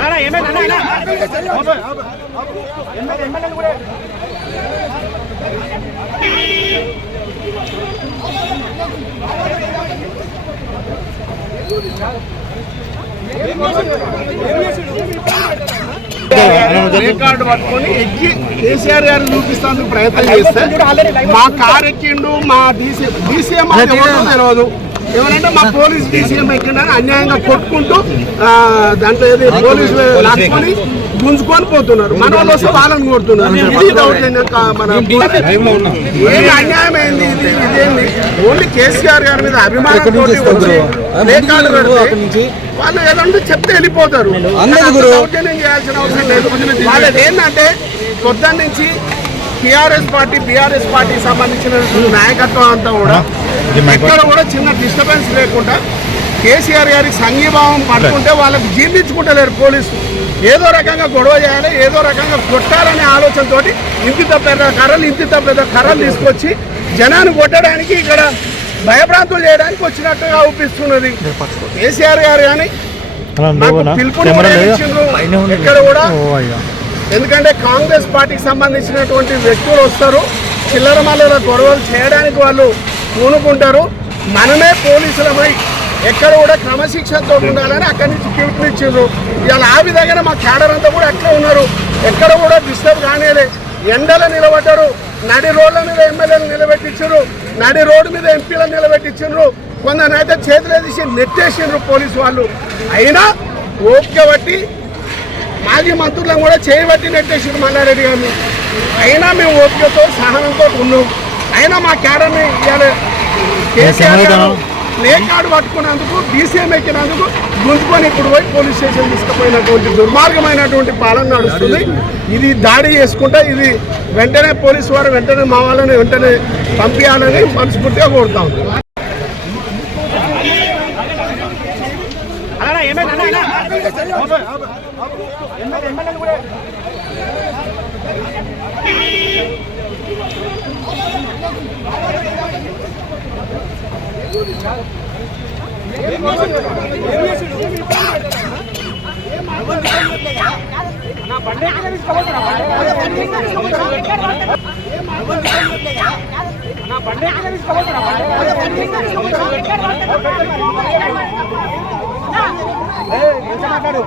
అలా ఏమైనా కూడా రికార్డు పట్టుకొని ఎక్కి కేసీఆర్ గారు చూపిస్తానికి ప్రయత్నం చేస్తే మా కార్ ఎక్కిండు, మా డీసీఎం తెలియదు. ఏమనంటే మా పోలీస్ డీసీఎం ఎక్కిండని అన్యాయంగా కొట్టుకుంటూ దాంట్లో ఏది పోలీసు లాక్కొని గుంజుకొని పోతున్నారు. మన వాళ్ళు వస్తే వాళ్ళని కొడుతున్నారు. మన ఏమి అన్యాయం అయింది ఇది? ఇదేంది? ఓన్లీ కేసీఆర్ గారి మీద అభిమానంతో రికార్డు పెడితే వాళ్ళు ఏదంటే చెప్తే వెళ్ళిపోతారు. దౌర్జన్యం చేయాల్సిన అవసరం లేదు. వాళ్ళది ఏంటంటే పొద్దున్న నుంచి బీఆర్ఎస్ పార్టీకి సంబంధించిన నాయకత్వం అంతా కూడా ఎక్కడ కూడా చిన్న డిస్టర్బెన్స్ లేకుండా కేసీఆర్ గారికి సంఘీభావం పడుకుంటే వాళ్ళకి జీర్ణించుకుంటలేరు పోలీసులు. ఏదో రకంగా గొడవ చేయాలి, ఏదో రకంగా కొట్టాలనే ఆలోచనతో ఇంత పెద్ద కర్రలు తీసుకొచ్చి జనాన్ని కొట్టడానికి ఇక్కడ భయభ్రాంతులు చేయడానికి వచ్చినట్టుగా ఊపిస్తున్నది కేసీఆర్ గారు. కానీ పిలుపు ఎక్కడ కూడా, ఎందుకంటే కాంగ్రెస్ పార్టీకి సంబంధించినటువంటి వ్యక్తులు వస్తారు, చిల్లర మల్లర గొడవలు చేయడానికి వాళ్ళు పూనుకుంటారు. మనమే పోలీసులమై ఎక్కడ కూడా క్రమశిక్షణతో ఉండాలని అక్కడి నుంచి పిలుపునిచ్చారు. ఇవాళ ఆ విధంగా మా క్యాడర్ అంతా కూడా అట్లా ఉన్నారు. ఎక్కడ కూడా డిస్టర్బ్ కానిలే. ఎండలు నిలబడ్డారు, నడి రోడ్ల మీద ఎమ్మెల్యేలు నిలబెట్టించారు, నడి రోడ్డు మీద ఎంపీలను నిలబెట్టించారు. కొందరైతే చేతులు తీసి నెట్టేసిండ్రు పోలీసు వాళ్ళు. అయినా ఓపిక బట్టి మాజీ మంత్రులను కూడా చేయబట్టి నెట్టేసిండ్రు మల్లారెడ్డి గారిని. అయినా మేము ఓపికతో సహనంతో ఉన్నాం. అయినా మా క్యాడర్ని ఇవాళ కేసీఆర్ గారు ప్లే కార్డు పట్టుకున్నందుకు, డీసీఎం ఎక్కినందుకు గుంజుకొని ఇప్పుడు పోయి పోలీస్ స్టేషన్ తీసుకుపోయినటువంటి దుర్మార్గమైనటువంటి పాలన నడుస్తుంది. ఇది దాడి చేసుకుంటే ఇది వెంటనే పోలీసు వారు వెంటనే మా వాళ్ళని వెంటనే పంపించాలని మనస్ఫూర్తిగా కోరుతా ఉంది. మాట్లాడు.